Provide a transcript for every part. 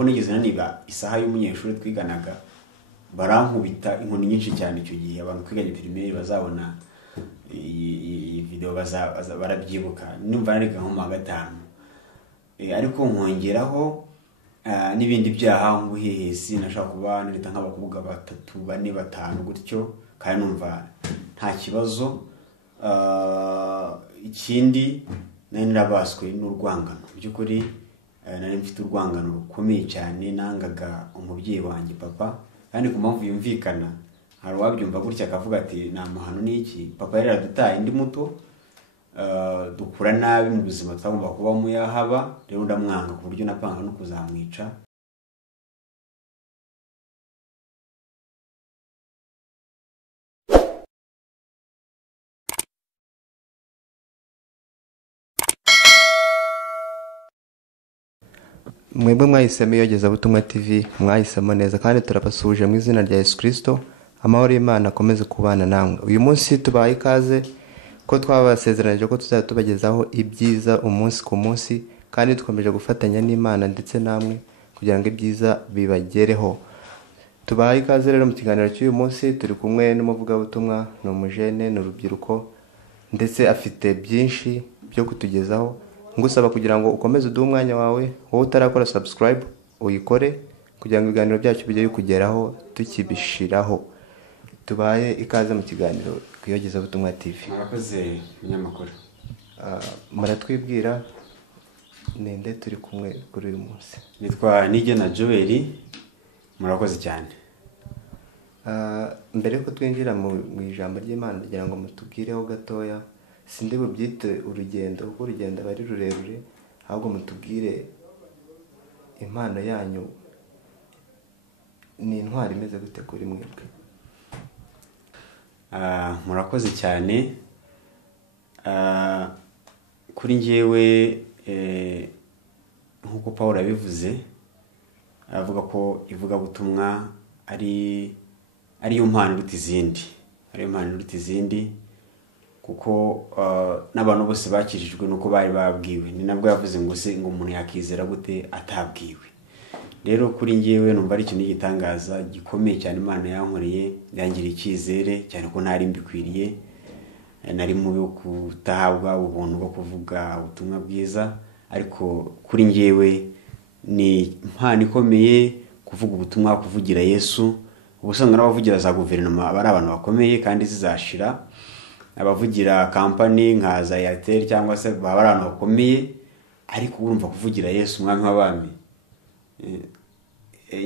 ko nigeze niba isaha y'umunyeshuri twiganaga barankubita inkoni nyinshi cyane icyo gihe abantu twiganye primaire bazabona iyi video barabyibuka numva nari nko mu gatanu ariko nkongeraho n'ibindi byaha nguhehesi nashaka kuba nita nk'abakobwa 3 4 5 gutyo kandi numva nta kibazo ikindi nari narabaswe n'urwangano by'ukuri nari mfite urwangano rukomeye cyane nangaga umubyeyi wanjye papa kandi ku mpamvu yumvikana hari wabyumva gutya akavuga ati nta mahano n'iki papa yari aradutaye ndi muto dukura nabi mu buzima twagomba kuba mu yahaba rero ndamwanga ku buryo napanga no kuzamwica mwebwe mwahisemo IYOGEZABUTUMWA TV mwahisemo neza kandi turabasuje mu izina rya Yesu Kristo amahoro y'Imana akomeze kubana namwe uyu munsi tubaye ikaze ko twabasezeranije ko tuzajya tubagezaho ibyiza umunsi ku munsi kandi dukomeje gufatanya n'Imana ndetse namwe kugira ngo ibyiza bibagereho tubaye ikaze rero mu kiganiro cy'uyu munsi turi kumwe n'umuvugabutumwa n'umujene n'urubyiruko ndetse afite byinshi byo kutugezaho ngusaba kugira ngo ukomeze uduhe umwanya wawe wowe utarakora subscribe uyikore kugira ngo ibiganiro byacu bijye bikugeraho tukibishiraho tubaye ikaze mu kiganiro IYOGEZABUTUMWA TV. Murakoze munyamakuru. Muratwibwira ninde turi kumwe kuri uyu munsi? Nitwa Nigena Joel. Murakoze cyane. Mbere ko twinjira mu ijambo ry'Imana kugira ngo mutubwireho gatoya sinde bubyite urugendo kuko urugendo bari rurerure ahubwo mutubwire impano yanyu ni intwari imeze gute kuri mwebwe? Murakoze cyane. Kuri njyewe nkuko Paul abivuze avuga ko ivugabutumwa ari yo mpano iruta izindi, ari yo mpano iruta izindi kuko n'abantu bose bakijijwe nuko bari babwiwe ni nabwo yavuze ngo se ngo umuntu yakizera gute atabwiwe. Rero kuri njyewe numva ari ikintu gitangaza gikomeye cyane Imana yankoreye yangira icyizere cyane ko ntari mbikwiriye nari mu kutahabwa ubuntu bwo kuvuga ubutumwa bwiza ariko kuri njyewe ni impano ikomeye kuvuga ubutumwa kuvugira Yesu ubusanga n'abavugira za guverinoma bari abantu bakomeye kandi zizashira abavugira company nka za Airtel cyangwa se baba abantu bakomeye ariko urumva kuvugira Yesu umwami w'abami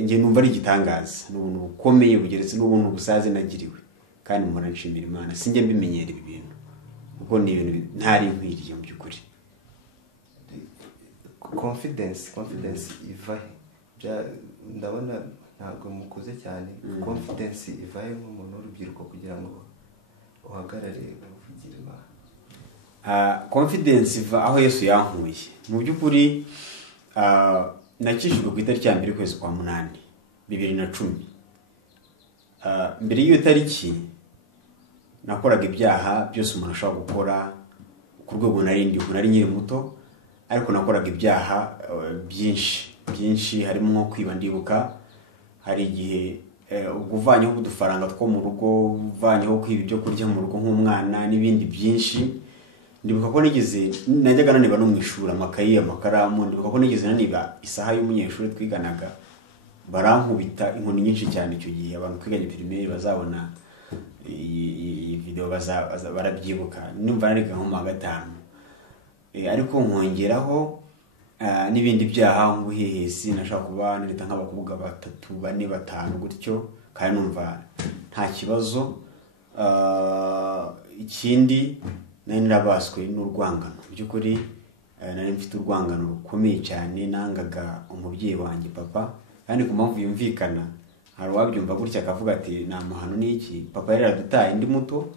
nge numva ari gitangaza n'ubuntu bukomeye bugeretse n'ubuntu busaze nagiriwe kandi mpora nshimira Imana singe mbimenyera ibi bintu kuko ni ibintu ntari nkwiriye mu byukuri. Confidence ivahe ndabona ntabwo mukuze cyane confidence ivahe nk'umuntu w'urubyiruko kugira ngo uhagarare uvugira Imana? Confidence iva aho Yesu yankuye mu byukuri. Nakijijwe ku itariki ya 1/8/2010. Mbere y'iyo tariki nakoraga ibyaha byose umuntu ashobora gukora ku rwego nari nyiri muto ariko nakoraga ibyaha byinshi harimo nko kwiba. Ndibuka hari igihe uvanyeho udufaranga two mu rugo uvanyeho kwiba ibyo kurya mu rugo nk'umwana n'ibindi byinshi. Ndibuka ko najyaga naniba no mu ishuri amakayi amakaramu. Ndibuka ko nigeze naniba isaha y'umunyeshuri twiganaga barankubita inkoni nyinshi cyane icyo gihe abantu twiganye primaire bazabona iyi video barabyibuka numva nari nko mu gatanu ariko nkongeraho n'ibindi byaha nguhehesi nashaka kuba nita nk'abakobwa 3 4 5 gutyo kandi numva nta kibazo. Ikindi nari narabaswe n'urwangano by'ukuri nari mfite urwangano rukomeye cyane nangaga umubyeyi wanjye papa kandi ku mpamvu yumvikana hari wabyumva gutya akavuga ati nta mahano n'iki papa yari aradutaye ndi muto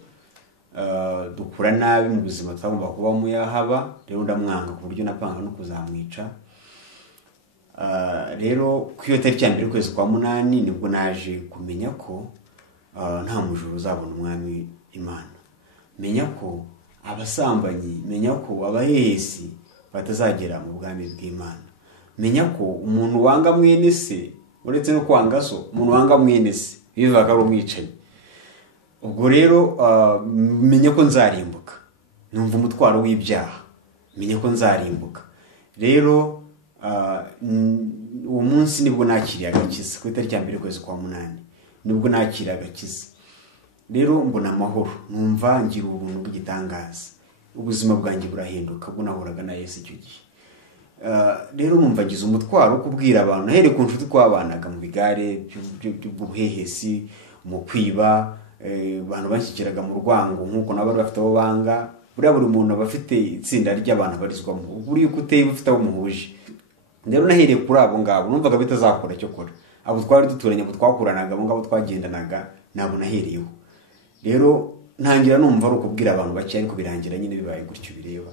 dukura nabi mu buzima twagomba kuba mu yahaba rero ndamwanga ku buryo napanga no kuzamwica. Rero ku iyo tariki ya 1/8 nibwo naje kumenya ko nta mujuru uzabona umwami Imana, menya ko abasambanyi, menya ko abahehesi batazagera mu bwami bw'Imana, menya ko umuntu wanga mwene se uretse no kwanga so, umuntu wanga mwene se bivaga ari umwicanyi. Ubwo rero menya ko nzarimbuka, numva umutwaro w'ibyaha, menya ko nzarimbuka. Rero uwo munsi nibwo nakiriye agakiza, ku itariki ya 1/8 nibwo nakiriye agakiza. Rero mbona amahoro, numva ngira ubuntu bw'igitangaza, ubuzima bwanjye burahinduka ubwo nahuraga na Yesu icyo gihe. Rero numva ngize umutwaro kubwira abantu, nahere ku nshuti twabanaga mu bigare by'ubuhehesi, mu kwiba, abantu bashyikiraga mu rwango nkuko nabo bafite abo banga. Buriya buri muntu aba afite itsinda ry'abantu barizwamo, buri uko uteye ufite abo muhuje. Rero nahereye kuri abo ngabo numvaga bitazakora cyo kora, abo twari duturanye, abo twakuranaga, abo ngabo twagendanaga, nabo nahereyeho. Rero ntangira numva ari ukubwira abantu bake, ariko birangira nyine bibaye gutyo bireba.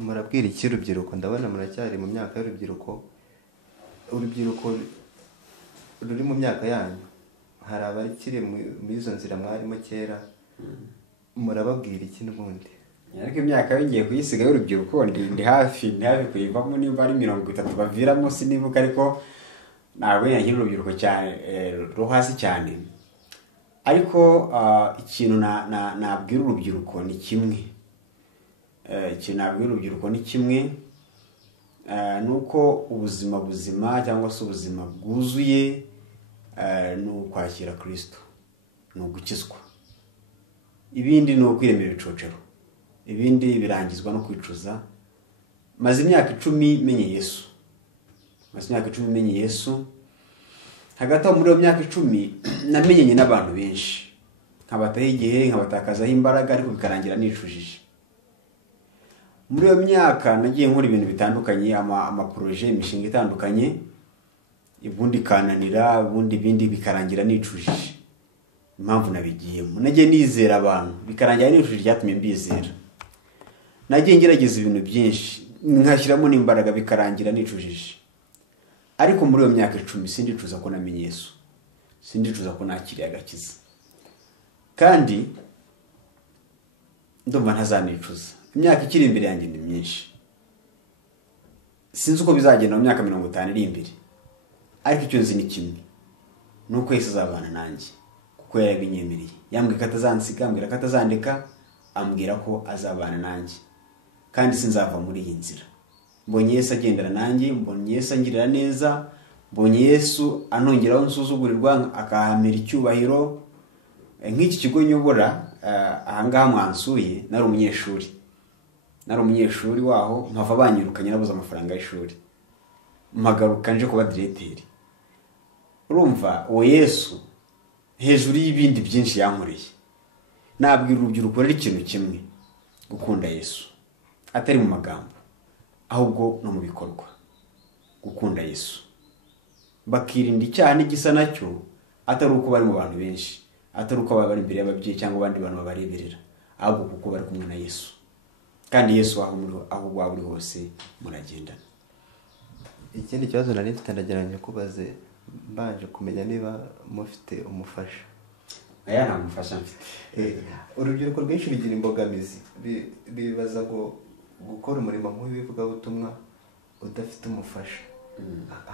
Murabwira iki urubyiruko? Ndabona muracyari mu myaka y'urubyiruko. Urubyiruko ruri mu myaka yanyu, hari abakiri muri izo nzira mwarimo kera, murababwira iki n'ubundi? Ariko imyaka yongeye kuyisiga y'urubyiruko ndi hafi kuyivamo, nimba ari 30 baviramo sinibuka, ariko ntabwo yankira urubyiruko cyane ro hasi cyane. Ariko ikintu nabwira urubyiruko ni kimwe, nuko ubuzima buzima cyangwa se ubuzima bwuzuye ni ukwakira Kristo, ni ugukizwa. Ibindi ni ukwiremera ibicocero, ibindi birangizwa no kwicuza. Maze imyaka 10 menye Yesu. Hagati aho muri iyo myaka 10 namenyanye n'abantu benshi, nkabataho igihe, nkabatakazaho imbaraga, ariko bikarangira nicujije. Muri iyo myaka nagiye nkora ibintu bitandukanye, amaproje, imishinga itandukanye, ibundi kananira, ubundi bindi bikarangira nicujije. Impamvu nabigiyemo, nagiye nizera abantu, bikarangira nicujije, cyatumye mbizera. Nagiye ngerageza ibintu byinshi, nkashyiramo n'imbaraga, bikarangira nicujije. Ariko muri iyo myaka 10 sindicuza ko namenye Yesu, sindicuza ko nakiriye agakiza, kandi ndumva ntazanicuza. Imyaka ikiri imbere yanjye ni myinshi, sinzi uko bizagenda mu myaka 50 iri imbere, ariko icyo nzi ni kimwe, nuko Yesu azabana nanjye, kuko yarabinyemereye. Yambwiye ko atazansiga, ambwira ko atazandeka, ambwira ko azabana nanjye, kandi sinzava muri iyi nzira. Mbonye Yesu agendana nanjye, mbonye Yesu angirira neza, mbonye Yesu anongeraho nsuzugurirwa, akahamira icyubahiro. Nk'iki kigo nyobora ahangaha mwansuye, nari umunyeshuri waho, mpava banyirukanye nabuze amafaranga y'ishuri, mpagaruka nje kuba direteri. Urumva uwo Yesu hejuru y'ibindi byinshi yankoreye. Nabwira urubyiruko rero ikintu kimwe, gukunda Yesu, atari mu magambo ahubwo no mu bikorwa. Gukunda Yesu, bakirinda icyaha n'igisa nacyo, atari uko bari mu bantu benshi, atari uko bari imbere y'ababyeyi cyangwa abandi bantu babareberera, ahubwo kuko bari kumwe na Yesu. Kandi Yesu aho waba uri hose muragendana. Ikindi kibazo nari mfite, ndageranya kubaze, mbanje kumenya niba mufite umufasha. Aya nta mufasha mfite. Urubyiruko rwinshi rugira imbogamizi, bibaza ngo gukora umurimo nk'uyu w'ivugabutumwa udafite umufasha,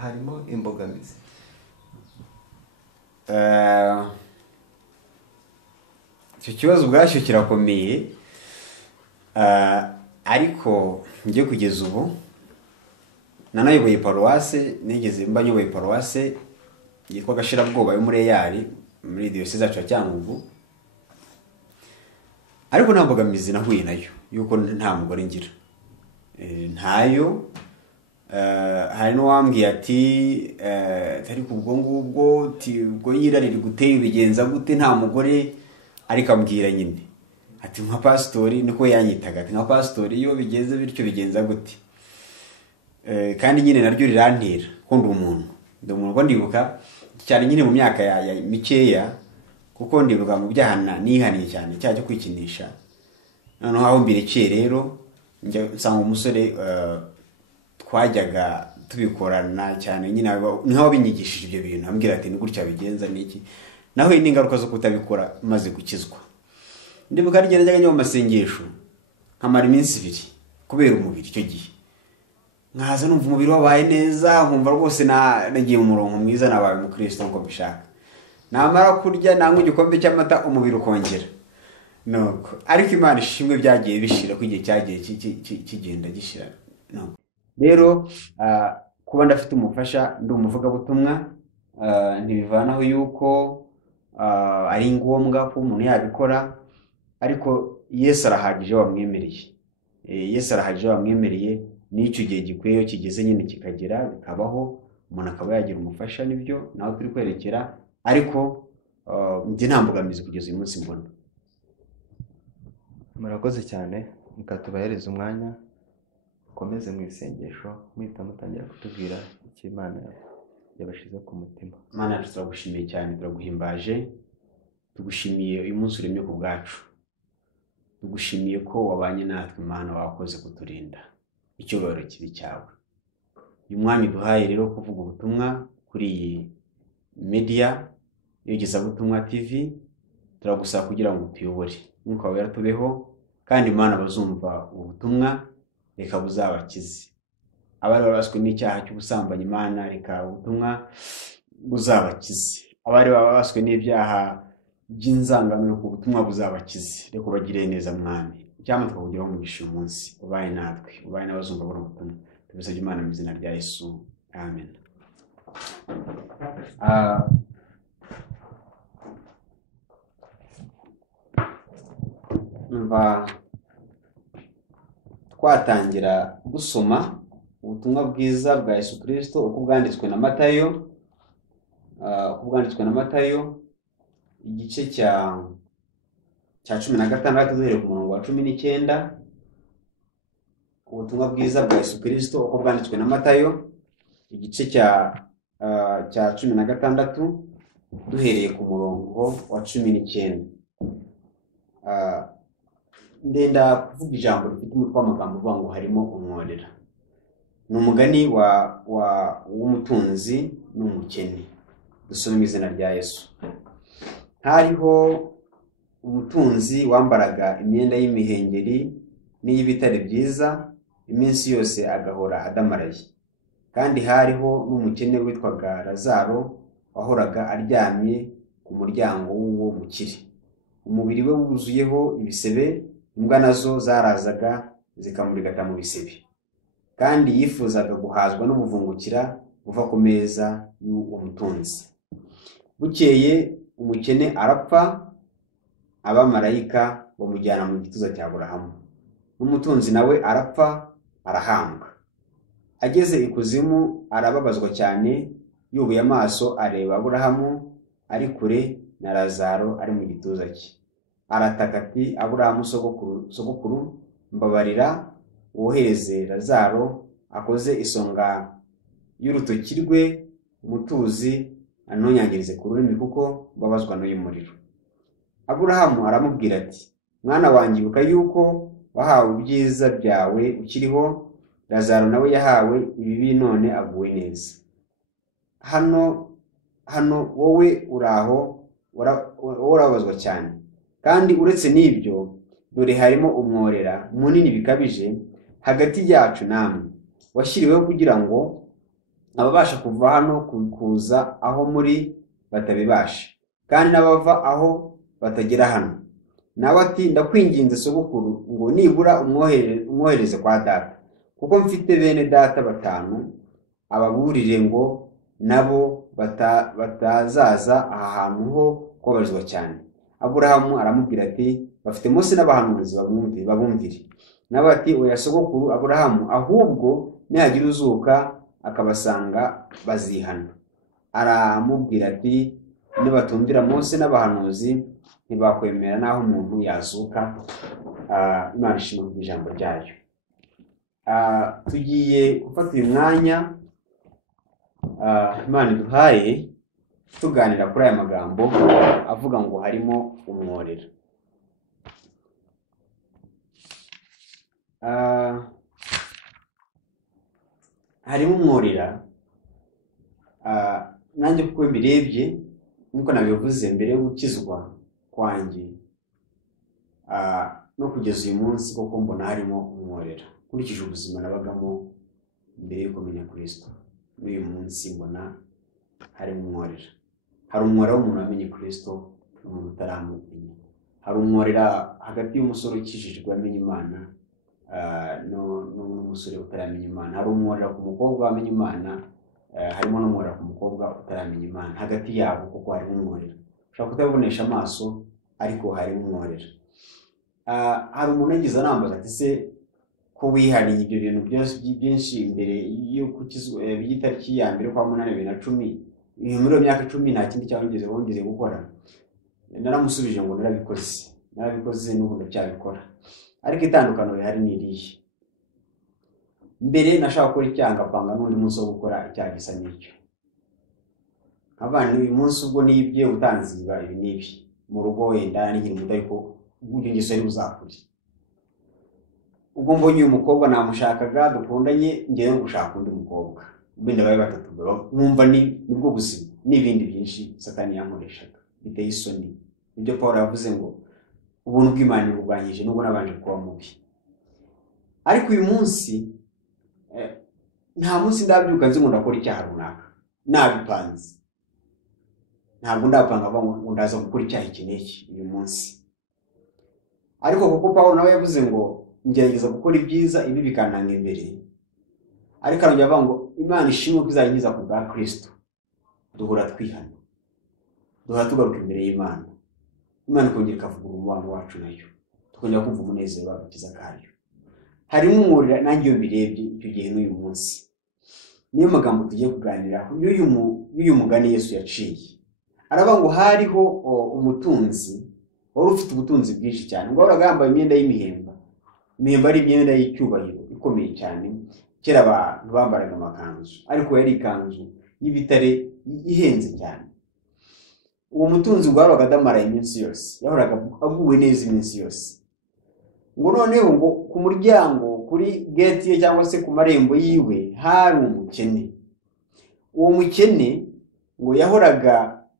harimo imbogamizi? Icyo kibazo ubwacyo kirakomeye, ariko ngiye kugeza ubu nanayoboye paruwase, nigeze mba nyoboye paruwase yitwa Gashirabwoba yo muri Eyari, muri diyoseze yacu ya Cyangugu. Ariko nta mbogamizi nahuye nayo yuko nta mugore ngira, ntayo. Hari n'uwambwiye ati tari kubwo ngubwo, ubwo yirarira guteye ubigenza gute nta mugore, ariko ambwira nyine ati nka pastori, niko yanyitaga ati nka pastori iyo bigeze bityo bigenza gute. Kandi nyine naryo rirantera ko ndi umuntu ko ndibuka cyane nyine mu myaka ya mikeya, kuko ndibuka mu byaha nihaniye cyane, cyaje kwikinisha. Noneho aho mbirekeye rero nsanga umusore twajyaga tubikorana cyane, nyine nkaho binyigishije ibyo bintu, ambwira ati ni gutya bigenza niki. Naho n'ingaruka zo kutabikora maze gukizwa. Ndibuka rigenda njya mu masengesho nkamara iminsi 2 kubera umubiri icyo gihe. nkaza numva umubiri wabaye neza, nkumva rwose nagiye mu murongo mwiza, nabaye umukristo nko mbishaka. Namara kurya nanywa igikombe cy'amata, umubiri ukongera. Nuko ariko Imana ishimwe byagiye bishira ko igihe cyagiye kigenda gishira. Rero kuba ndafite umufasha, ndi umuvugabutumwa, ntibivanaho yuko ari ngombwa ko umuntu yabikora, ariko Yesu arahagije wamwemereye. Yesu arahagije wamwemereye, n'icyo gihe gikwiye kigeze nyine kikagera bikabaho, umuntu akaba yagira umufasha. Nibyo nawe turi kwerekera, ariko njye nta mbogamizi kugeza uyu munsi mbona. Murakoze cyane, mukatubahereza umwanya ukomeze mu isengesho, muhita mutangira kutubwira icyo Imana yabashize ku mutima. Mana yacu turagushimiye cyane, turaguhimbaje, tugushimiye uyu munsi uremye ku bwacu, tugushimiye ko wabanye natwe Mana, wakoze kuturinda. Icyubahiro kibi cyawe. Uyu mwanya duhaye rero kuvuga ubutumwa kuri iyi media IYOGEZABUTUMWA TV, turagusaba kugira ngo tuyobore, Mwuka wawe yaratubeho, kandi Imana bazumva ubutumwa reka buzabakize. Abari babaswe n'icyaha cy'ubusambanyi Imana, reka ubutumwa buzabakize. Abari babaswe n'ibyaha by'inzangano, ku butumwa buzabakize. Reka ubagire neza Mwami, cyangwa twakugeraho umugisha uyu munsi. Ubaye natwe, ubaye n'abazumva buri ubutumwa, tubisabye Imana mu izina rya Yesu, amen. Twatangira gusoma ubutumwa bwiza bwa Yesu Kristo uko bwanditswe na Matayo, igice cya 16 duhereye ku murongo wa 19. Ubutumwa bwiza bwa Yesu Kristo uko bwanditswe na Matayo, igice cya 16 duhereye ku murongo wa 19. Ndenda kuvuga ijambo rifite umutwe w'amagambo uvuga ngo harimo umworera. Ni umugani w'umutunzi n'umukene. Dusome mu izina rya Yesu. Hariho umutunzi wambaraga imyenda y'imihengeri n'iy'ibitare byiza, iminsi yose agahora adamaraye. Kandi hariho n'umukene witwaga Lazaro, wahoraga aryamye ku muryango w'uwo mukire. Umubiri we wuzuyeho ibisebe, imbwa nazo zarazaga zikamurigata mu bisebe. Kandi yifuzaga guhazwa n'ubuvungukira buva ku meza y'uwo mutunzi. Bukeye umukene arapfa, abamarayika bamujyana mu gituza cya Aburahamu. N'umutunzi nawe arapfa, arahambwa. Ageze ikuzimu arababazwa cyane, yubuye amaso areba Aburahamu ari kure na Lazaro ari mu gituza cye. Arataka ati, Aburahamu sogokuru, mbabarira wohereze Lazaro akoze isonga y'urutoki rwe mutuzi, anonyangirize ku rurimi kuko mbabazwa n'uyu muriro. Aburahamu aramubwira ati, mwana wanjye, ibuka yuko wahawe ibyiza byawe ukiriho, Lazaro nawe yahawe ibibi none aguwe neza. Hano wowe uraho urabazwa cyane, kandi uretse n'ibyo dore harimo umworera munini bikabije hagati yacu namwe, washyiriweho kugira ngo ababasha kuva hano kuza aho muri batabibasha, kandi n'abava aho batagera hano. Nawe ati, ndakwinginze sogokuru ngo nibura umwohereze kwa data, kuko mfite bene data 5, ababurire ngo nabo batazaza aha hantu ho kubabarizwa cyane. Aburahamu aramubwira ati, bafite Mose n'abahanuzi babumvire. Nawe ati, oya sogokuru Aburahamu, ahubwo nihagira uzuka akabasanga bazihana. Aramubwira ati, nibatumvira Mose n'abahanuzi ntibakwemera naho umuntu yazuka. Imana ishimwe ku ijambo ryayo. Tugiye gufata uyu mwanya Imana iduhaye tuganira kuri aya magambo avuga ngo harimo umworera. Harimo umworera, nanjye kuko mbirebye nkuko nabivuze mbere yo gukizwa kwanjye no kugeza uyu munsi, kuko mbona harimo umworera nkurikije ubuzima nabagamo mbere yo kumenya Kristo. N'uyu munsi mbona hari umworera. Hari umworera w'umuntu wamenye Kristo n'umuntu utaramumenya. Hari umworera hagati y'umusore ukijijwe wamenye Imana n'umusore utaramenya Imana. Hari umworera ku mukobwa wamenye Imana, harimo n'umworera ku mukobwa utaramenya Imana. Hagati yabo kuko hari umworera. Ushobora kutabibonesha amaso ariko hari umworera. Hari umuntu yagize anambaza ati se ko wihariye ibyo bintu byinshi imbere yo kukizwa by'itariki ya mbere kwa 8/2010, iyo muri myaka 10 nta kindi wongeze gukora? Naramusubije ngo narabikoze n'ubu ndacyabikora, ariko itandukano rihari ni irihe. Mbere nashaka gukora icyanga panga n'undi munsi wo gukora icyaha gisa n'icyo. Abana uyu munsi ubwo nibye utanziba ibi nibi mu rugo wenda n'ikiri muto, ariko uburyo ngeso ari uzakuri. Ubwo mbonye uyu mukobwa namushakaga dukundanye, ngiye gushaka undi mukobwa, bindi babe batatu, numva nibwo buzima n'ibindi byinshi Satani yankoreshaga biteye isoni. Ibyo Paul yavuze ngo ubuntu bw'Imana buganyije nubwo nabanje kuba mubi. Ariko uyu munsi nta munsi ndabyuka nzi ngo ndakora icyaha runaka, nabipanze. Ntabwo ndapanga ngo ndaza gukora icyaha iki n'iki uyu munsi. Ariko kuko Paul nawe yavuze ngo ngerageza gukora ibyiza, ibi bikantanga imbere. Ariko arongera avuga ngo Imana ishimwe ko izanyiza ku bwa Kristo. Duhora twihana, duhora tugaruka imbere y'Imana. Imana ikongera ikavuga umubano wacu nayo, tukongera kumva umunezero w'agakiza kayo. Harimo umurira nanjye iyo birebye icyo gihe n'uyu munsi. Niyo magambo tugiye kuganiraho y'uyu mugani Yesu yaciye. Aravuga ngo hariho umutunzi wari ufite ubutunzi bwinshi cyane, ngo wahoraga yambaye imyenda y'imihemba. Imihemba ari imyenda y'icyubahiro ikomeye cyane. Kera abantu bambaraga amakanzu, ariko yari ikanzu y'ibitare ihenze cyane. Uwo mutunzi ngo wahoraga adamara iminsi yose, yahoraga aguwe neza iminsi yose. Ngo noneho ngo ku muryango, kuri gate ye cyangwa se ku marembo yiwe hari umukene. Uwo mukene ngo yahoraga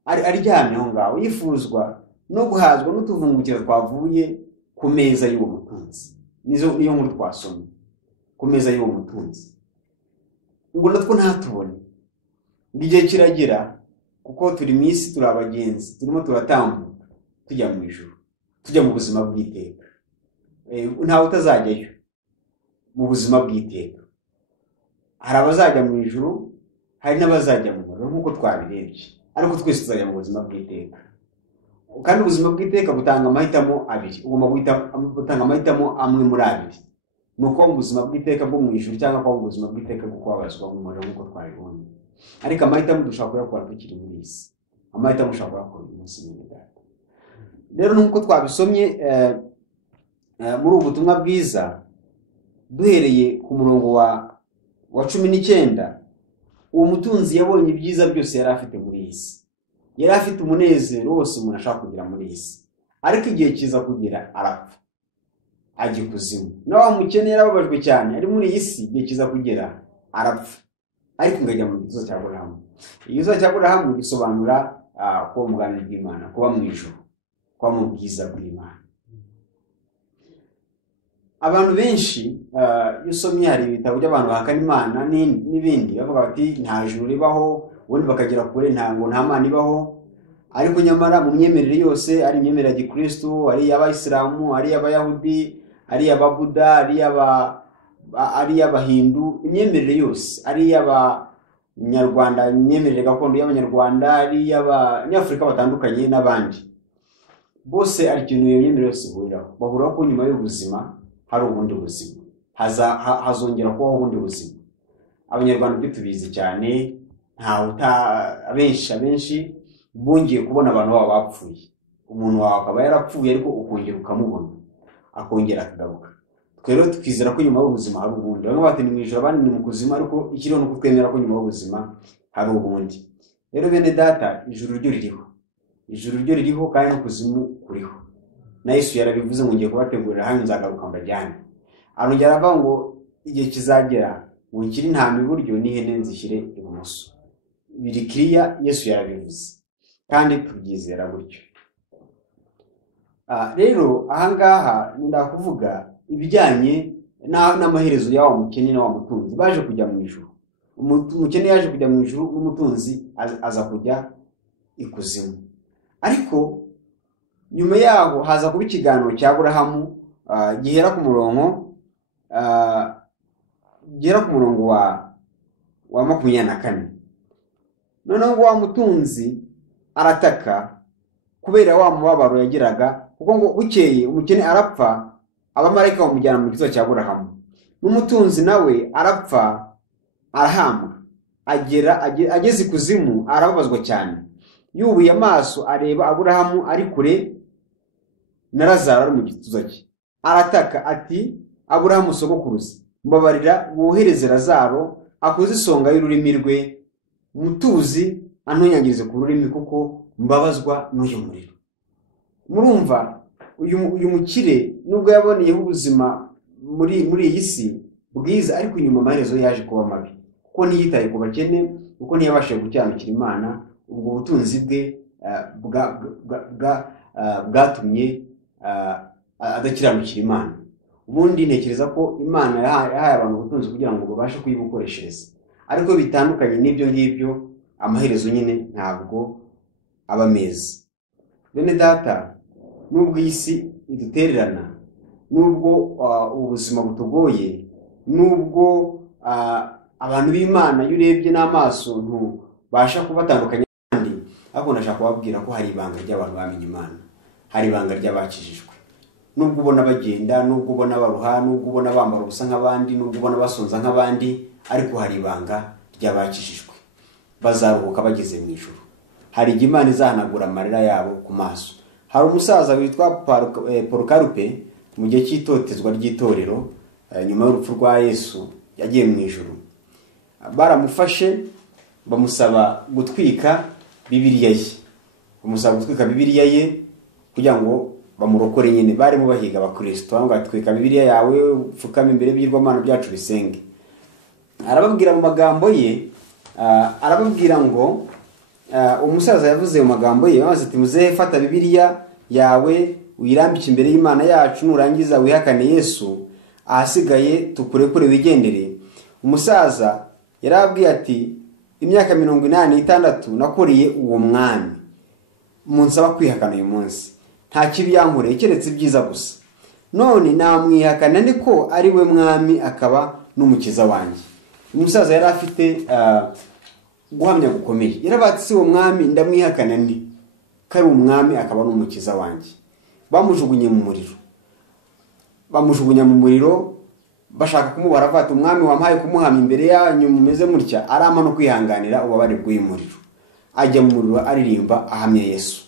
aryamye aho ngaho, yifuzwa no guhazwa n'utuvungukira twavuye ku meza y'uwo mutunzi. Niyo nkuru twasomye ku meza y'uwo mutunzi. Ngo natwo ntatubone. Igihe kiragera, kuko turi mu isi, turi abagenzi, turimo turatambuka tujya mu ijuru, tujya mu buzima bw'iteka. Ntawe utazajyayo mu buzima bw'iteka. Hari abazajya mu ijuru, hari n'abazajya mu muriro nk'uko twabirebye, ariko twese tuzajya mu buzima bw'iteka. Kandi ubuzima bw'iteka butanga amahitamo abiri, butanga amahitamo amwe muri abiri. Nuko mu buzima bw'iteka bwo mu ijuru cyangwa ko mu buzima bw'iteka bwo kubabazwa mu muriro nk'uko twabibonye. Ariko amahitamo dushobora kuyakora tukiri muri isi, amahitamo ushobora kuyakora uyu munsi nyine data. Rero nk'uko twabisomye muri ubu butumwa bwiza, duhereye ku murongo wa 19, uwo mutunzi yabonye ibyiza byose yari afite muri iyi si. Yari afite umunezero wose umuntu ashaka kugira muri iyi si, ariko igihe kiza kugera arapfa, ajya ikuzimu. Na wa mukene yarababajwe cyane, ari muri iyi si, igihe kiza kugera arapfa, ariko ngajya mu gizo cya Aburahamu. Igizo cya Aburahamu gisobanura kuba mu bwami bw'Imana, kuba mu ijuru, kuba mu bwiza bw'Imana. Abantu benshi iyo usomye hari ibitabo by'abantu bahakana Imana n'ibindi, bavuga bati nta juru ribaho, ubundi bakagera kure nta Mana ibaho. Ariko nyamara mu myemerere yose, ari imyemerere ya Gikristo, ari iy'Abayisilamu, ari iy'Abayahudi, ari iy'Ababuda, ari iy'Abahindu, imyemerere yose, ari iy'Abanyarwanda, imyemerere gakondo y'Abanyarwanda, ari iy'Abanyafurika batandukanye n'abandi, bose ari ikintu iyo myemerere yose ihuriraho. Bahuriraho ko nyuma y'ubuzima hari ubundi buzima, hazongera kubaho ubundi buzima. Abanyarwanda byo tubizi cyane, abenshi bongeye kubona abantu babo bapfuye. Umuntu wawe akaba yarapfuye, ariko ukongera ukamubona, akongera akagaruka. Rero twizera ko nyuma y'ubuzima hari ubundi. Bamwe bati ni mu ijuru, abandi ni mu kuzimu, ariko ikiriho nuko twemera ko nyuma y'ubuzima hari ubundi. Rero bene data, ijuru ryo ririho, ijuru ryo ririho, kandi no kuzimu kuriho. Na Yesu yarabivuze ngo ngiye kubategurira hamwe, nzagaruka mbajyane. Arongera avuga ngo igihe kizagera ngo nkiri intama iburyo n'ihene nzishyire ibumoso. Biri kiriya, Yesu yarabivuze kandi tubyizera gutyo. Rero ahangaha nenda kuvuga ibijyanye n'amaherezo y'awo mukene n'awo mutunzi baje kujya mu ijuru. Umukene yaje kujya mu ijuru, n'umutunzi aza kujya ikuzimu. Ariko nyuma yaho haza kuba ikiganiro cya Aburahamu gihera ku murongo wa 24. Noneho wa mutunzi arataka kubera wa mubabaro yagiraga, kuko ngo bukeye umukene arapfa, abamarayika bamujyana mu gituro cya Aburahamu. N'umutunzi nawe arapfa, arahambwa, ageze ikuzimu, arababazwa cyane. Yubuye amaso areba Aburahamu ari kure na Lazaro ari mu gituza cye. Arataka ati, Aburahamu sogokuruza, mbabarira wohereze Lazaro akoze isonga y'ururimi rwe, mutuzi antonyangirize ku rurimi, kuko mbabazwa n'uyu muriro. Murumva uyu mukire nubwo yaboneyeho ubuzima muri iyi si bwiza, ariko inyuma amaherezo yaje kuba mabi, kuko ntiyitaye ku bakene, kuko ntiyabashije gukiranukira Imana. Ubwo butunzi bwe bwatumye adakiranukira Imana. Ubundi ntekereza ko Imana yahaye abantu ubutunzi kugira ngo babashe kuyibukoreshereza, ariko bitandukanye n'ibyo ngibyo, amaherezo nyine ntabwo aba meza. Bene data, nubwo iyi si idutererana, nubwo ubuzima butugoye, nubwo abantu b'Imana iyo urebye n'amaso ntubasha kubatandukanya kandi, ariko ndashaka kubabwira ko hari ibanga ry'abantu bamenye Imana, hari ibanga ry'abakijijwe. Nubwo ubona bagenda, nubwo ubona baruha, nubwo ubona bambara ubusa nk'abandi, nubwo ubona basonza nk'abandi, ariko hari ibanga ry'abakijijwe. Bazaruhuka bageze mu ijuru. Hari igihe Imana izahanagura amarira yabo ku maso. Hari umusaza witwa Porukarupe, mu gihe cy'itotezwa ry'itorero nyuma y'urupfu rwa Yesu, yagiye mu ijuru. Baramufashe bamusaba gutwika Bibiliya ye, kugira ngo bamurokore nyine. Barimo bahiga abakristo, ngo atwika Bibiliya yawe, upfukame imbere y'ibigirwamana byacu bisenge. Arababwira mu magambo ye, arababwira ngo umusaza yavuze mu magambo ye, maze ati, muzehe fata Bibiliya yawe uyirambike imbere y'Imana yacu, nurangiza wihakane Yesu, ahasigaye tukurekure wigendere. Umusaza yarabwiye ati, imyaka 86 nakuriye uwo mwami, munsaba kwihakana uyu munsi, nta kibi yankoreye keretse ibyiza gusa. None namwihakana ndiko ari we mwami akaba n'umukiza wanjye. Umusaza yari afite guhamya gukomeye. Yarabatse uwo mwami ndamwihakana ndi kari umwami akaba n'umukiza wanjye. Bamujugunye mu muriro, bashaka kumubara, bati, umwami wampaye kumuhamya imbere yanyu mumeze mutya arama no kwihanganira ubabare bw'uyu muriro. Ajya mu muriro aririmba ahamya Yesu.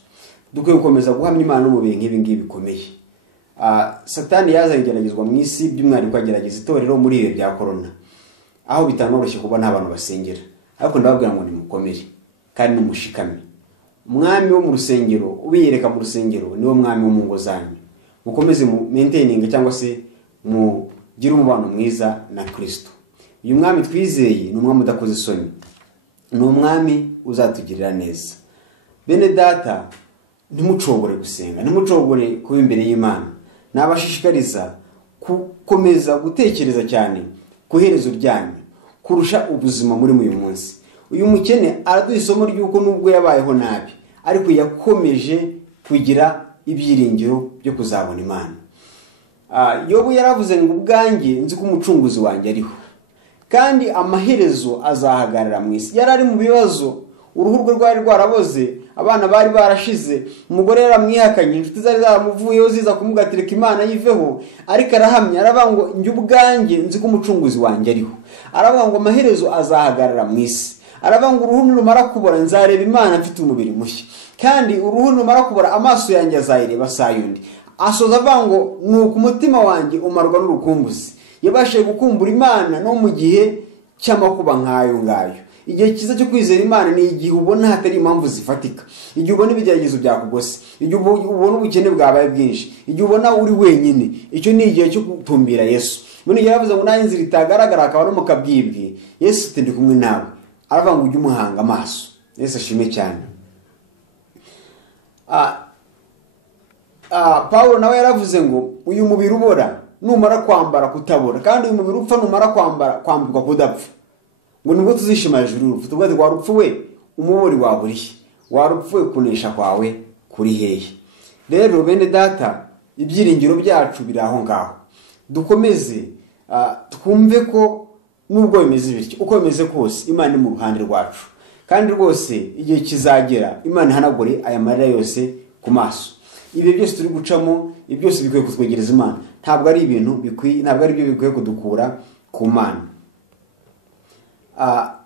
Dukwiye gukomeza guhamya Imana no mu bihe nk'ibi ngibi bikomeye. Satani yazanye igeragezwa mu isi, by'umwihariko agerageza itorero muri ibi bya corona, aho bitanoroshye kuba nta bantu basengera. Ariko ndababwira ngo nimukomere kandi numushikame. Umwami wo mu rusengero, ubiyereka mu rusengero, niwo mwami wo mu ngo zanyu. Mukomeze mu maintaining cyangwa se mu gira umubano mwiza na Kristo. Uyu mwami twizeye ni umwami udakoze isoni, ni umwami uzatugirira neza. Bene data, ntimucogore gusenga, ntimucogore kuba imbere y'Imana. Nabashishikariza gukomeza gutekereza cyane ku iherezo ryanyu kurusha ubuzima muri uyu munsi. Uyu mukene araduha isomo ry'uko nubwo yabayeho nabi, ariko yakomeje kugira ibyiringiro byo kuzabona Imana. Yobu yaravuze ngo ubwanjye nzi ko umucunguzi wanjye ariho, kandi amaherezo azahagarara mu isi. Yari ari mu bibazo, uruhu rwe rwari rwaraboze, abana bari barashize, umugore yaramwihakanye, inshuti zari zaramuvuyeho ziza kumugatireka Imana yiveho, ariko arahamya, aravuga ngo njye ubwanjye nzi ko umucunguzi wanjye ariho. Aravuga ngo amaherezo azahagarara mu isi. Aravuga ngo uruhu nirumara kubora nzareba Imana mfite umubiri mushya, kandi uruhu nirumara kubora amaso yanjye azayireba sayundi. Asoza avuga ngo nuko umutima wanjye umarwa n'urukumbuzi. Yabashije gukumbura Imana no mu gihe cy'amakuba nk'ayo ngayo. Igihe cyiza cyo kwizera Imana ni igihe ubona hatari impamvu zifatika, igihe ubona ibigeragezo byakugose, igihe ubona ubukene bwabaye bwinshi, igihe ubona uri wenyine. Icyo ni igihe cyo gutumbira Yesu. Muri gihe yavuze ngo nayo inzira itagaragara akaba no mukabwibwe, Yesu ati ndi kumwe nawe. Aravuga ngo ujye umuhanga amaso. Yesu ashime cyane. Paulo nawe yaravuze ngo uyu mubiri ubora numara kwambara kutabora, kandi uyu mubiri upfa numara kwambirwa kudapfa, ngo nibwo tuzishima hejuru y'urupfu. Tuvuga ati warupfu we umubori waburiye, warupfu we kunesha kwawe kuri hehe? Rero bene data, ibyiringiro byacu biri aho ngaho. Dukomeze twumve ko nubwo bimeze bityo, uko bimeze kose Imana iri mu ruhande rwacu, kandi rwose igihe kizagera Imana ihanagure aya marira yose ku maso. Ibi byose turi gucamo, ibi byose bikwiye kutwegereza Imana, ntabwo ari ibintu bikwiye, ntabwo ari byo bikwiye kudukura ku Mana.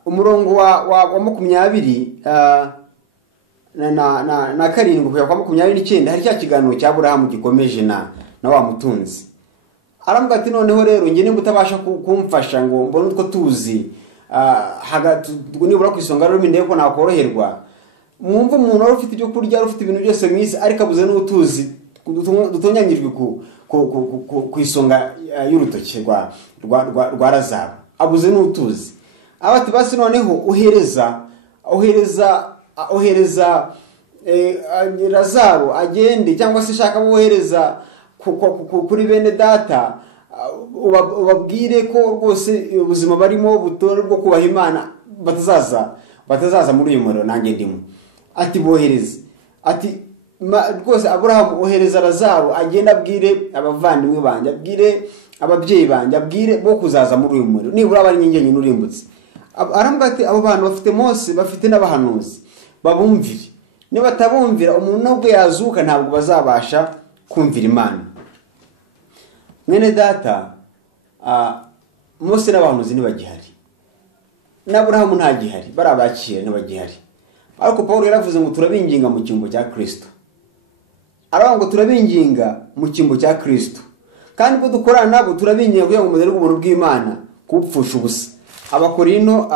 Umurongo wa 20 na karindwi kujya kwa 29 hari cya kiganiro cya Aburahamu gikomeje na wa mutunzi. Aravuga ati noneho rero nge nimba utabasha kumfasha ngo mbone utwo tuzi nibura ku isonga rero ndeye ko nakoroherwa. Mwumva umuntu wari ufite ibyo kurya, wari ufite ibintu byose mwisi, ariko abuze n'utuzi dutonyanyijwe ku isonga y'urutoki rwa Lazaro, abuze n'utuzi. Abati basi noneho ohereza Lazaro agende, cyangwa se shaka bohereza kuri bene data, ubabwire ko rwose ubuzima barimo butore bwo kubaha Imana batazaza muri uyu muriro nanjye ndimo. Ati bohereze, ati rwose Aburahamu ohereza Lazaro agenda abwire abavandimwe banjye, abwire ababyeyi banjye, abwire bo kuzaza muri uyu muriro nibura abari nyingenye n'urimbutse. Aravuga ati abo bantu bafite Mose, bafite n'abahanuzi, babumvire. Niba batabumvira umuntu nubwo yazuka ntabwo bazabasha kumvira Imana. Mwene data, Mose n'abahanuzi ntibagihari, n'Aburahamu ntagihari, barabakira ntibagihari. Ariko Paulo yaravuze ngo turabinginga mu cyimbo cya Kristo. Aravuga ngo turabinginga mu cyimbo cya Kristo, kandi ubwo dukorana nabo turabinginga kugira ngo mudere ubuntu bw'Imana kupfusha ubusa. Abakorino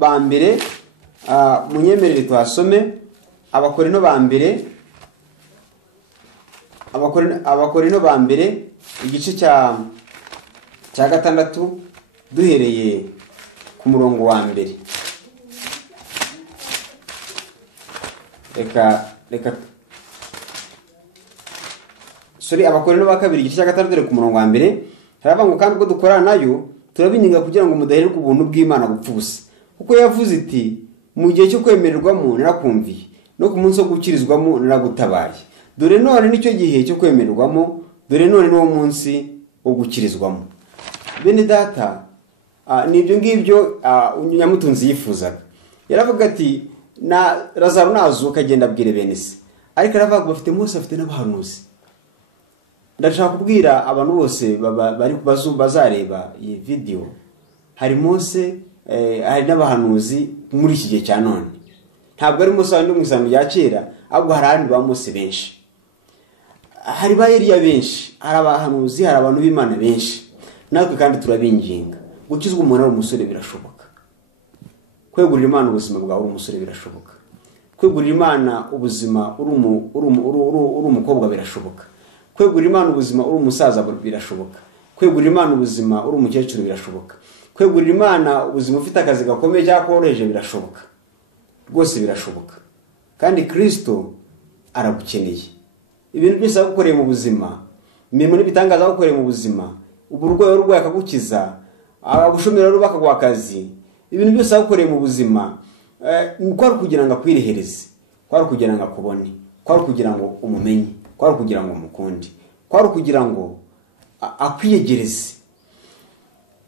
ba mbere, munyemerere tuhasome Abakorino ba mbere igice cya 6 duhereye ku murongo wa mbere. Abakorino ba kabiri igice cya 6 duhereye ku murongo wa mbere. Haravuga ngo kandi ubwo dukorana nayo turabinginga kugira ngo mudahererwa ubuntu bw'Imana gupfa ubusa, kuko yavuze iti mu gihe cyo kwemererwamo narakumviye, no ku munsi wo gukirizwamo naragutabaye. Dore none nicyo gihe cyo kwemererwamo, dore none niwo munsi wo gukirizwamo. Bene data, nibyo ngibyo nyamutunzi yifuzaga. Yaravuga ati na Lazaro nazuka agenda abwire bene se, ariko aravuga bafite Mose, afite n'abahanuzi. Ndashaka kubwira abantu bose bari bazareba iyi video, hari Mose, hari n'abahanuzi muri iki gihe cya none. Ntabwo ari Mose wandi mu isano rya kera, ahubwo hari abandi ba Mose benshi, hari ba Eliya benshi, hari abahanuzi, hari abantu b'Imana benshi. Natwe kandi turabinginga, gukizwa umuntu ari umusore birashoboka, kwegurira Imana ubuzima bwawe uri umusore birashoboka, kwegurira Imana ubuzima uri umukobwa birashoboka, kwegurira Imana ubuzima uri umusaza birashoboka, kwegurira Imana ubuzima uri umukecuru birashoboka, kwegurira Imana ubuzima ufite akazi gakomeye cyangwa koroheje birashoboka. Rwose birashoboka, kandi Kristo aragukeneye. Ibintu byose agukoreye mu buzima, imirimo n'ibitangaza agukoreye mu buzima, uburwayi akagukiza, abushomera bakaguha akazi, ibintu byose agukoreye mu buzima, kwari kugira ngo akwirehereze, kwari kugira ngo akubone, kwari kugira ngo umumenye, kwari kugira ngo umukunde, kwari kugira ngo akwiyegereze.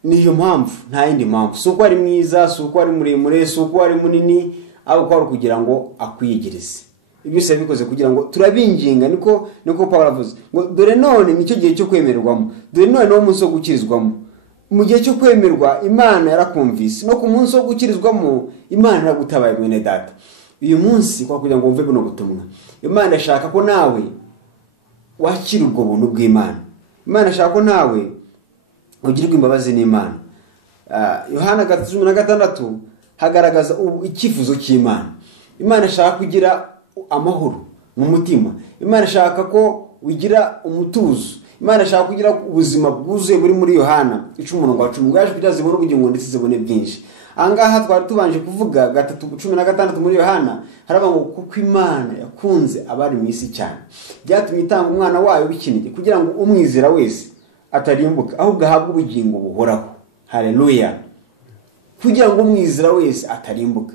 Niyo mpamvu, nta yindi mpamvu. Si uko ari mwiza, si uko ari muremure, si uko ari munini, ahubwo kwari kugira ngo akwiyegereze. Ibyo se bikoze kugira ngo turabinginga, niko Paulo avuze ngo dore none nicyo gihe cyo kwemerwamo, dore none no munsi wo gukirizwamo. Mu gihe cyo kwemerwa Imana yarakumvise, no ku munsi wo gukirizwamo Imana yaragutabaye. Mwene data, uyu munsi kwa kugira ngo wumve buno butumwa, Imana ishaka ko nawe wakira ubwo buntu bw'Imana. Imana ishaka ko nawe ugirirwa imbabazi n'Imana. Yohana 16 hagaragaza icyifuzo cy'Imana. Imana ishaka kugira amahoro mu mutima, Imana ishaka ko ugira umutuzo, Imana ishaka kugira ubuzima bwuzuye buri muri Yohana 10:10 ngo yaje kugira zibone ubugingo ndetse zibone byinshi. Angaha twari tubanje kuvuga 3:16 muri Yohana, haravuga ngo kuko Imana yakunze abari mu isi cyane byatumye itanga umwana wayo w'ikinege kugira ngo umwizera wese atarimbuka ahubwo ahabwa ubugingo buhoraho. Haleluya. Kugira ngo umwizera wese atarimbuka,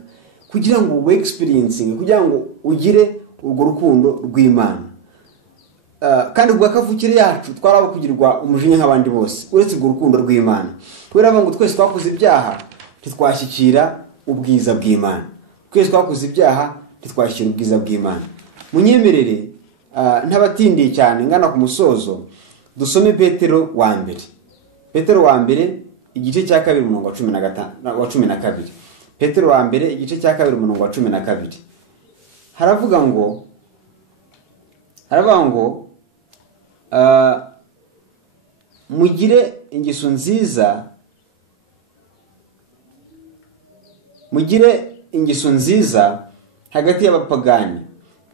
kugira ngo we experiencing, kugira ngo ugire urwo rukundo rw'Imana. Kandi ubwo kavukire yacu twaraba kugirwa umujinya nk'abandi bose uretse urwo rukundo rw'Imana. Kubera ngo twese twakoze ibyaha ntitwashyikira ubwiza bw'Imana. Twese twakoze ibyaha ntitwashyikira ubwiza bw'Imana. Munyemerere ntabatindiye cyane ngana ku musozo dusome Petero wa mbere. Petero wa mbere igice cya 2 umurongo wa 12. Petero wa mbere igice cya 2 umurongo wa 12. Haravuga ngo mugire ingeso nziza hagati y'abapagani,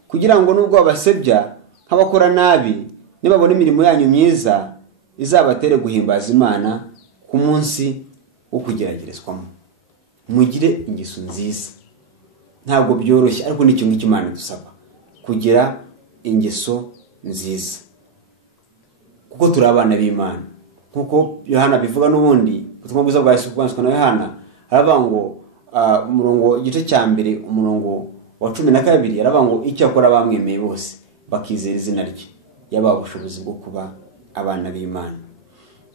kugira ngo nubwo babasebya nk'abakora nabi, nibabona imirimo yanyu myiza izabatere guhimbaza Imana ku munsi wo kugeragerezwamo. Mugire ingeso nziza. Ntabwo byoroshye, ariko nicyo ngicyo Imana dusaba, kugira ingeso nziza, kuko turi abana b'Imana. Nkuko Yohana bivuga n'ubundi ubutumwa bwiza bwa Yesu bwanditswe na Yohana, aravuga ngo umurongo igice cya mbere umurongo wa 12, aravuga ngo icyakora bamwemeye bose bakizera izina rye yabaha ubushobozi bwo kuba abana b'Imana.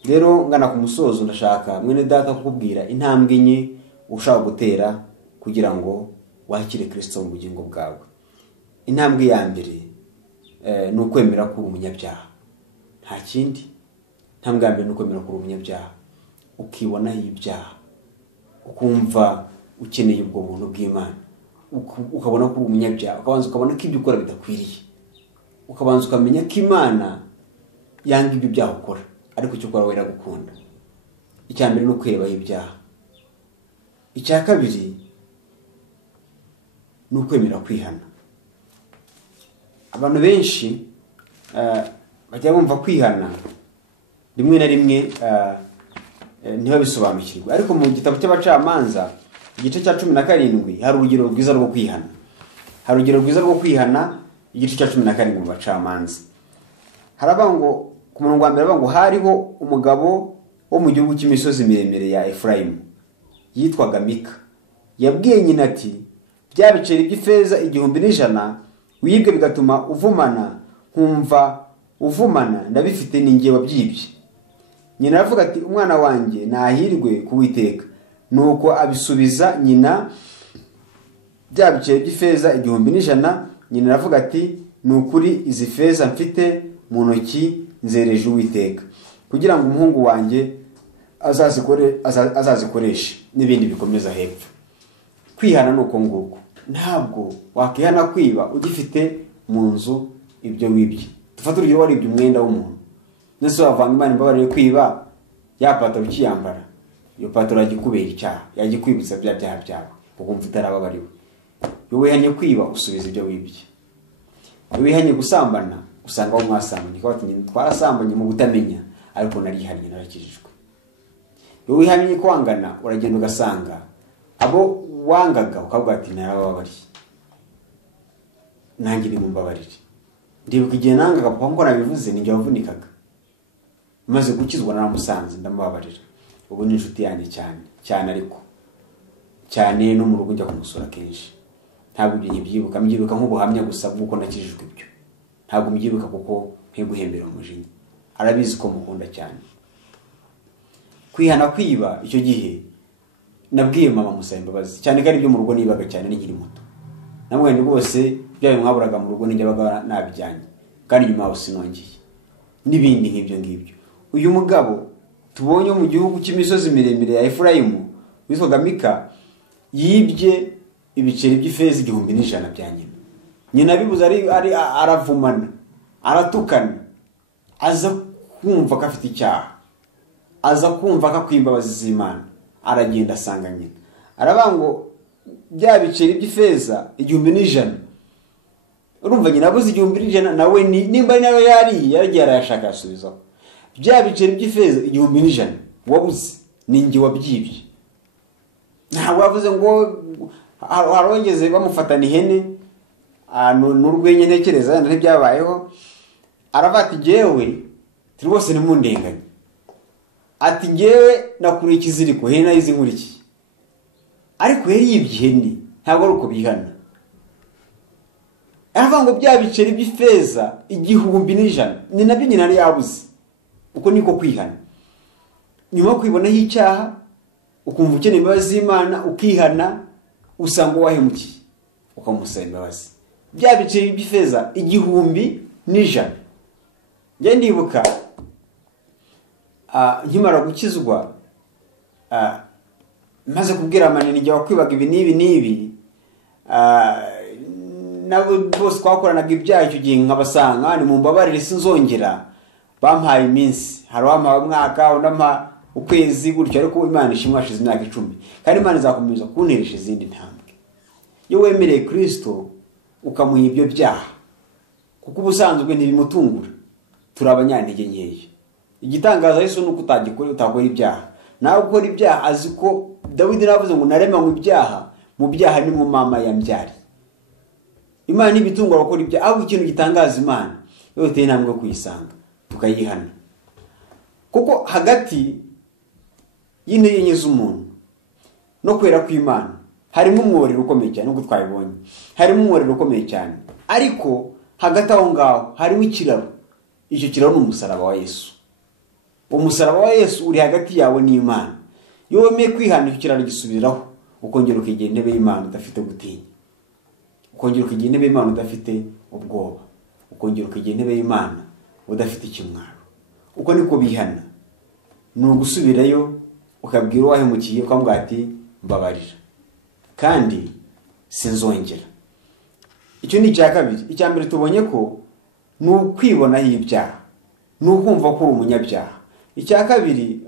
Rero ngana ku musozo ndashaka mwene data kukubwira intambwe nke ushaka gutera kugira ngo wakire Kristo mu bugingo bwawe. Intambwe ya mbere ni ukwemera ko uri umunyabyaha, nta kindi. Intambwe ya mbere ni ukwemera ko uri umunyabyaha, ukibonaho ibyaha, ukumva ukeneye ubwo buntu bw'Imana, ukabona ko uri umunyabyaha, ukabanza ukabona ko ibyo ukora bidakwiriye, ukabanza ukamenya ko Imana yanga ibyo byaha ukora, ariko icyo ukora wera gukunda. Icya mbere ni ukwirebaho ibyaha. Icya kabiri ni ukwemera kwihana. Abantu benshi bajya bumva kwihana rimwe na rimwe ntibabisobanukirwe, ariko mu gitabo cy'abacamanza igice cya 17 hari urugero rwiza rwo kwihana. Hari urugero rwiza rwo kwihana igice cya 17 mu bacamanza. Haravuga ngo ku murongo wa mbere aravuga ngo hariho umugabo wo mu gihugu cy'imisozi miremire ya Efurayimu yitwaga Mika. Yabwiye nyina ati, bya biceri by'ifeza 1,100 wibwe bigatuma uvumana, nkumva uvumana ndabifite ningiye wabyibye. Nyina aravuga ati, umwana wanjye nahirwe kuwiteka. Nuko abisubiza nyina bya biceri by'ifeza 1,100. Nyina aravuga ati, nukuri izi feza mfite mu ntoki nzereje Uwiteka, kugira ngo umuhungu wanjye azazikoreshe. N'ibindi bikomeza hepfo. Kwihana nuko nguko. Ntabwo wakihana kwiba ugifite mu nzu ibyo wibye. Dufata urugero waribye umwenda w'umuntu, nese wavanga Imana imbabarire kwiba ya pataro ukiyambara, iyo pataro yagikubera icyaha, yagikwibutsa bya byaha byawe, ukumva utarababariwe. Iyo wihanye kwiba usubiza ibyo wibye. Iyo wihanye gusambana usanga aho mwasambanye, kwa ati twarasambanye mu gutamenya, ariko narihanye narakijijwe. Iyo wihanye kwangana uragenda ugasanga abo wangaga ukavuga ati narababariye, nanjye nimumbabarire. Ndibuka igihe nangaga papa ngo nabivuze ninjye wavunikaga, maze gukizwa naramusanze ndamubabarira. Ubu ni inshuti yanjye cyane, ariko cyane no mu rugo njya kumusura kenshi. Ntabwo ibyo nkibyibuka, mbyibuka nk'ubuhamya gusa bw'uko nakijijwe ibyo. Ntabwo mbyibuka kuko nkiguhembera umujinya. Arabizi ko mukunda cyane. Kwihana kwiba icyo gihe nabwiye mama musaba imbabazi, cyane kandi byo mu rugo nibaga cyane n'ikiri muto. Namwe ni rwose byawe mwaburaga mu rugo ninjye baga nabijyanye, kandi nyuma aho sinongeye. N'ibindi nk'ibyo ngibyo. Uyu mugabo tubonye mu gihugu cy'imisozi miremire ya Efurayimu witwaga Mika yibye ibiceri by'ifeza 1,100 bya nyina. Nyina bibuza ari aravumana, aratukana, aza kumva ko afite icyaha, aza kumva ko kwimbabazi z'Imana, aragenda asanga nyina. Aravuga ngo bya biceri by'ifeza 1,100. Urumva nyina abuze 1,100 nawe nimba nawe yaragiye arayashaka yasubizaho. Bya biceri by'ifeza 1,100 wabuze ninjye wabyibye. Ntabwo wavuze ngo harongeze bamufatana ihene n'urwenya ntekereza ntibyabayeho. Aravuga ati jewe turi bose nimundenganye, ati ngewe nakuriye ikiziriko hene nayizi nkurikiye, ariko yari yibye ihene, ntabwo ari uko bihana. Aravuga ngo bya biceri by'ifeza 1,100 ni nabyo nyina yari yabuze. Uko niko kwihana. Nyuma kwibonaho icyaha, ukumva ukeneye imbabazi z'Imana, ukihana, usanga wahemukiye, ukamusaba imbabazi. Bya biceri by'ifeza 1,100. Njye ndibuka nkimara gukizwa, maze kubwira manini njya wakwibaga ibi n'ibi, nabo bose twakoranaga ibyaha icyo gihe nkabasanga ni mumbabarire sinzongera. Bampaye iminsi, hari wampaye umwaka, unampa ukwezi gutyo, ariko Imana ishimwe hashize imyaka 10, kandi Imana izakomeza kunteresha izindi ntambwe. Iyo wemereye Kristo ukamuha ibyo byaha, kuko ubusanzwe ntibimutungura, turi abanyantege nkeya. Igitangaza Yesu nuko utakora ibyaha. Nawe gukora ibyaha azi ko Dawidi navuze ngo narema mu byaha, mu byaha ni mu mama yambyari. Imana ibitungura gukora ibyaha, ahubwo ikintu gitangaza Imana yote intambwe kuyisanga tukayihana. Kuko hagati y'intege nke z'umuntu no kwera kw'Imana harimo umworero ukomeye cyane, nuko twabibonye harimo umworero ukomeye cyane, ariko hagati aho ngaho harimo ikiraro. Icyo kiraro ni umusaraba wa Yesu. Umusaraba wa Yesu uri hagati yawe n'Imana. Iyo wemeye kwihana, icyo kiraro gisubiraho, ukongera ukigira intebe y'Imana udafite gutinya, ukongera ukigira intebe y'Imana udafite ubwoba, ukongera ukigira intebe y'Imana udafite ikimwaro. Uko niko bihana. Ni ugusubirayo ukabwira uwahemukiye, ukamubwira ati mbabarira kandi sinzongera. Icyo ni icya kabiri. Icya mbere tubonye ko ni ukwibonaho ibyaha, ni ukumva ko uri umunyabyaha. Icya kabiri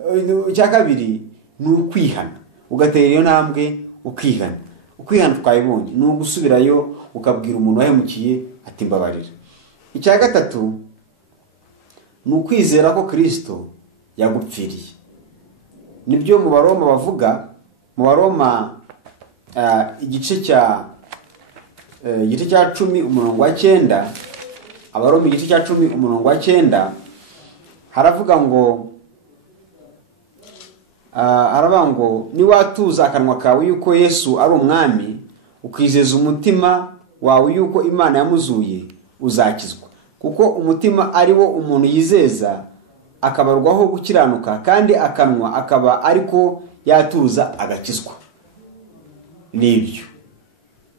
ni ukwihana, ugatera iyo ntambwe ukihana. Ukwihana twabibonye ni ugusubirayo ukabwira umuntu wahemukiye ati mbabarira. Icya gatatu ni ukwizera ko Kristo yagupfiriye. Nibyo mu Baroma bavuga, mu Baroma igice cya 10:9, Abaroma igice cya 10:9 haravuga ngo niwatuza akanwa kawe yuko Yesu ari umwami, ukizeza umutima wawe yuko Imana yamuzuye, uzakizwa. Kuko umutima ari wo umuntu yizeza akabarwaho gukiranuka, kandi akanwa akaba ariko yatuza agakizwa. Nibyo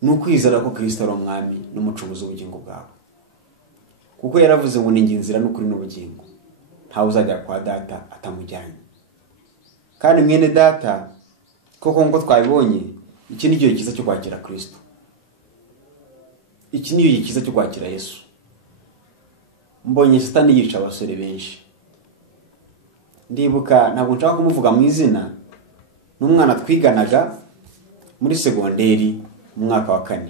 ni ukwizera ko Kristo ari umwami n'umucunguzi w'ubugingo bwawe, kuko yaravuze ngo ni inzira n'ukuri n'ubugingo, ntawe uzajya kwa data atamujyanye. Kandi mwene data, koko ngo twabibonye, iki ni igihe cyiza cyo kwakira Kristo. Iki ni igihe cyiza cyo kwakira Yesu. Mbonye Satani yica abasore benshi. Ndibuka, ntabwo nshaka kumuvuga mu izina, n'umwana twiganaga muri segonderi mu mwaka wa 4.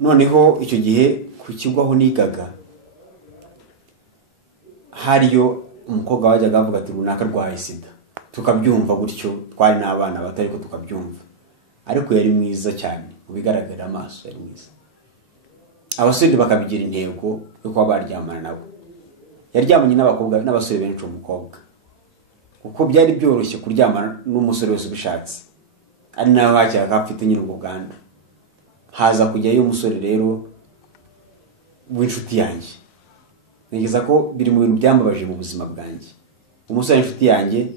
Noneho icyo gihe ku kigo aho nigaga hariyo umukobwa wajyaga avuga ati runaka rwaye sida. Tukabyumva gutyo, twari n'abana bato ariko tukabyumva. Ariko yari mwiza cyane, ubigaragara amaso yari mwiza. Abasore bakabigira intego yo kuba baryamana nabo. Yaryamanye n'abakobwa n'abasore benshi umukobwa, kuko byari byoroshye kuryamana n'umusore wese ubishatse, ari nawe wajyaga afite nyine ubuganda. Haza kujyayo umusore rero w'inshuti yanjye. Nigeza ko biri mu bintu byambabaje mu buzima bwanjye. Umusore inshuti yanjye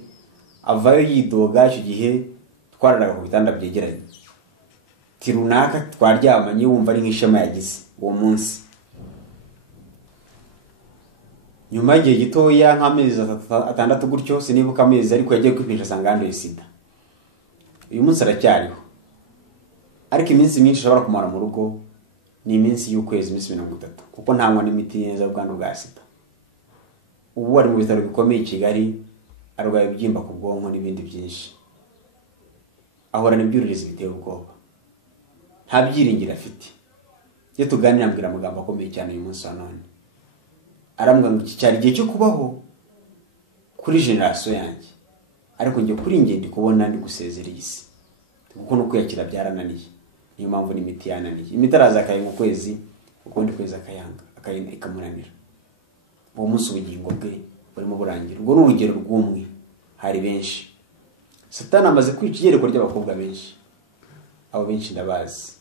avayo yidoga. Icyo gihe twararaga ku bitanda byegeranye, runaka twaryamanye, wumva ari nk'ishema yagize uwo munsi. Nyuma y'igihe gitoya, nk'amezi 6 gutyo, sinibuka amezi, ariko yagiye kwipimisha asanga yanduye sida. Uyu munsi aracyariho, ariko iminsi myinshi ashobora kumara mu rugo ni iminsi y'ukwezi, iminsi 30, kuko ntanywa n'imiti neza y'ubwandu bwa sida. Ubu ari mu bitaro bikomeye i Kigali, arwaye ibyimba ku bwonko n'ibindi byinshi. Ahorana ibyuririzi biteye ubwoba, nta byiringiro afite. Iyo tuganira ambwira amagambo akomeye cyane uyu munsi wa none. Arambwira ngo iki cyari igihe cyo kubaho kuri generation yanjye, ariko njye kuri njye ndi kubona ndi gusezera isi, kuko no kwiyakira byarananiye. Niyo mpamvu n'imiti yananiye. Imiti araza akayinga ukwezi, ukundi kwezi akayanga, ikamunanira. Uwo munsi ubugingo bwe burimo burangira. Ubwo ni urugero rw'umwe, hari benshi. Satani amaze kwica iyerekwa ry'abakobwa benshi, abo benshi ndabazi.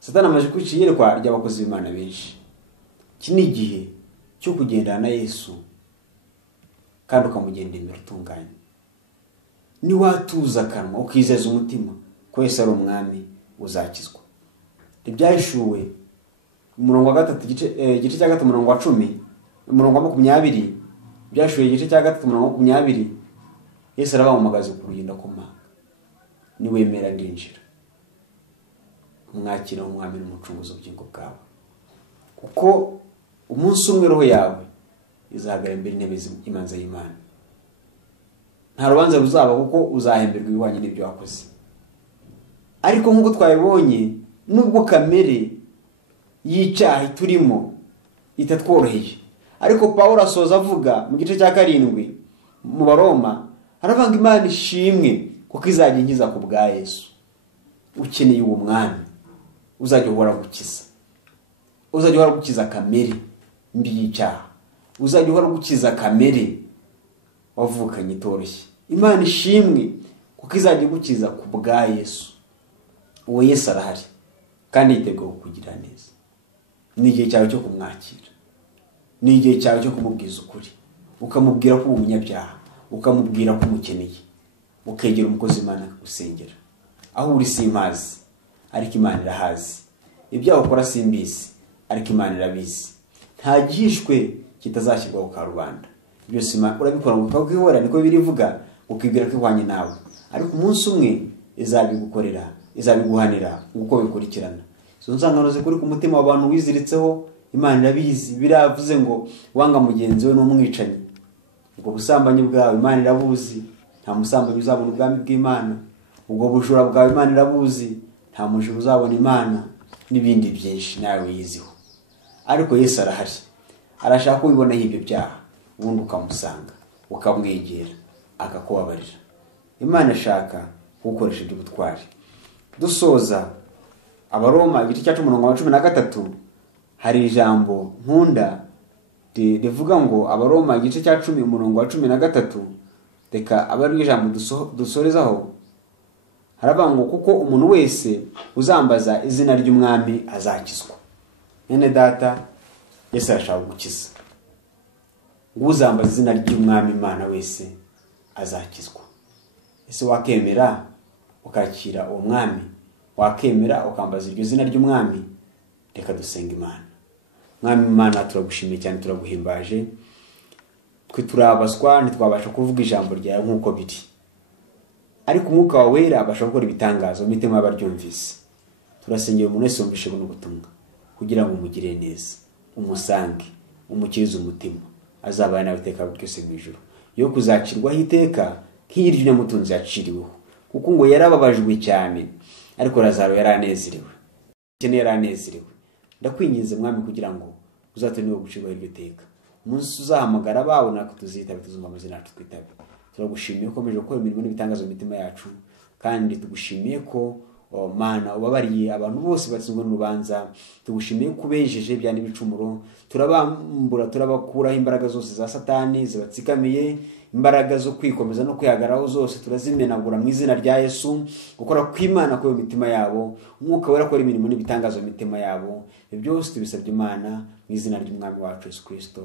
Satani amaze kwica iyerekwa ry'abakozi b'Imana benshi. Iki ni igihe cyo kugendana na Yesu kandi ukamugendera imbere utunganye. Niwatuza akanwa ukizeza umutima ko Yesu ari umwami, uzakizwa. Ibyahishuwe umurongo wa 3 igice cya 3 umurongo wa 10 umurongo wa 20, byashuye igice cya 3 umurongo wa 20, Yesu arabamagaza ku ruginda komanga. Niwemera ndinjira, mwakira umwami n'umucunguzi w'ubugingo bwawe, kuko umunsi umwe roho yawe izahagara imbere intebe z'imanza y'Imana. Nta rubanza ruzaba kuko uzahemberwa ibihwanye n'ibyo wakoze. Ariko nk'uko twabibonye, nubwo kamere y'icyaha turimo itatworoheye, ariko Pawulo asoza avuga mu gice cya 7 mu Baroma, aravanga Imana ishimwe kuko izajya inkiza ku bwa Yesu. Ukeneye uwo mwami uzajya uhora gukiza, uzajya uhora gukiza kamere mbi y'icyaha, uzajya uhora gukiza kamere wavukanye itoroshye. Imana ishimwe kuko izajya gukiza ku bwa Yesu. Uwo Yesu arahari kandi yiteguye kukugira neza. Ni igihe cyawe cyo kumwakira, ni igihe cyawe cyo kumubwiza ukuri, ukamubwira ko umunyabyaha, ukamubwira ko umukeneye, ukegera umukozi Imana akagusengera. Aho uri simazi, ariko Imana irahazi. Ibyaha ukora simbizi, ariko Imana irabizi. Nta gihishwe kitazashyirwa ku karubanda. Byose urabikora ngo ukabwihora, niko birivuga, ukibwira ko ihwanye nawe. Ariko umunsi umwe izabigukorera, izabiguhanira uko bikurikirana. Izo nsangano zikuri ku mutima w'abantu wiziritseho, Imana irabizi. Biravuze ngo wanga mugenzi we n'umwicanyi. Ubwo busambanyi bwawe Imana irabuzi, nta musambanyi uzabona ubwami bw'Imana. Ubwo bujura bwawe Imana irabuzi, nta mujura uzabona Imana, n'ibindi byinshi nawe yiziho. Ariko Yesu arahari, arashaka kubibonaho ibyo byaha, ubundi ukamusanga, ukamwegera, akakubabarira. Imana ishaka kugukoresha iby'ubutwari. Dusoza Abaroma igice cya 13 hari ijambo nkunda rivuga ngo, Abaroma igice cya 10 umurongo wa 13, reka abari ijambo dusorezaho. Haravuga ngo kuko umuntu wese uzambaza izina ry'umwami azakizwa. Nene data, Yesu arashaka gukiza. Uzambaza izina ry'umwami Imana wese azakizwa. Ese wakemera ukakira uwo mwami? Wakemera ukambaza iryo zina ry'umwami? Reka dusenga Imana. Mwami Imana, turagushimiye cyane, turaguhimbaje. Twe turabaswa ntitwabasha kuvuga ijambo ryawe nk'uko biri, ariko umwuka wawe wera abasha gukora ibitangazo mu mitima y'abaryumvise. Turasengera umuntu wese wumvishe buno butumwa kugira ngo umugire neza, umusange, umukirize umutima, azabana nawe iteka ryose mu ijuru, yo kuzacirwaho iteka nk'iryo nyamutunzi yaciriweho. Kuko ngo yarababajwe cyane, ariko Lazaro yaranezerewe. Cyane yaranezerewe. Ndakwinginze mwami kugira ngo uzatone wo gucirwaho iryo teka. Umunsi uzahamagara bawe nako tuzitaba, tuzumva amazina yacu twitabe. Turagushimiye ko ukomeje gukora imirimo n'ibitangazo mu mitima yacu, kandi tugushimiye ko Mana ubabariye abantu bose batsinzwe n'urubanza. Tugushimiye ko ubejeje byane ibicumuro, turabambura, turabakuraho imbaraga zose za Satani zibatsikamiye, imbaraga zo kwikomeza no kwihagaraho zose turazimenagura mu izina rya Yesu. Gukora kw'Imana ko mu mitima yabo, umwuka wera akora imirimo n'ibitangazo mu mitima yabo. Ibyo byose tubisabye Imana mu izina ry'umwami wacu Yesu Kristo.